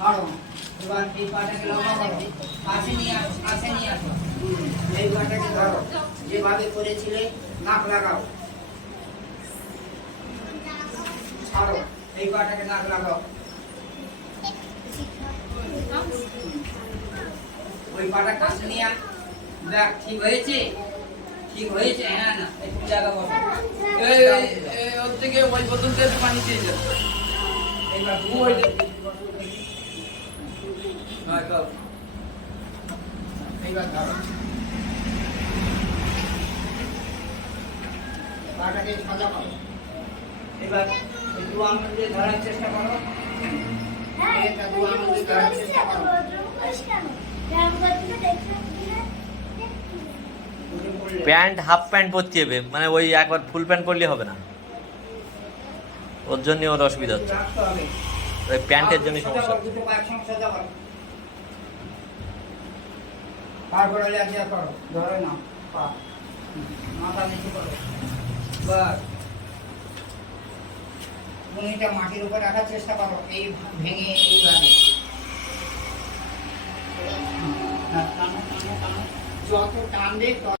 ছাড়ো। এবার এই পাটাকে লম্বা করো, কাছে নিয়ে আসো, কাছে নিয়ে আসো। এই পাটাকে ধরো, যেভাবে করেছিলে নাক লাগাও। ছাড়ো, এই পাটাকে নাক লাগাও। ওই পাটা কাছে নিয়ে আন। দেখ ঠিক হয়েছে, ঠিক হয়েছে। হ্যাঁ না একটু জায়গা বসো। ওর থেকে ওই বোতলতে পানি দিয়ে যাবে। এইবার এইবার ধরো, পাটাকে সোজা করো। এবার এই দু আঙুল দিয়ে ধরার চেষ্টা করো। এটা দু আঙুল দিয়ে ধরার চেষ্টা করো। প্যান্ট হাফ প্যান্ট পরতে হবে, মানে ওই একবার ফুল প্যান্ট পরলে হবে না, ওর জন্য ওর অসুবিধা হচ্ছে, রাখতে হবে। ওই প্যান্টের জন্য সমস্যা। দুটো পা একসঙ্গে সোজা করো। তারপরে লাগিয়ে করো, ধরে নাও পা, মাথা নিচু করো। বাস, মুনিটা মাটির উপর রাখার চেষ্টা করো, এই ভেঙে এইভাবে। হ্যাঁ, টানো, টানো, টানো। যত টানবে তত